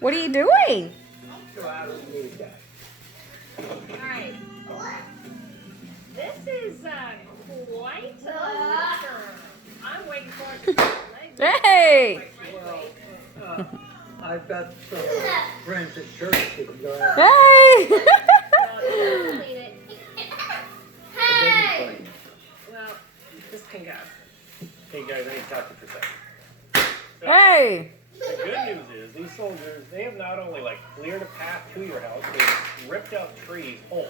What are you doing? So I don't need that. Alright. This is quite a term. I'm waiting for it to come. Hey! Well, I've got some friends at church that can go out Hey! Well, clean it. and they can clean. Well, this can go. Hey guys, I need to talk to you for a second. So, Hey! the good news is these soldiers, they have not only like cleared a path to your house, they've ripped out trees whole.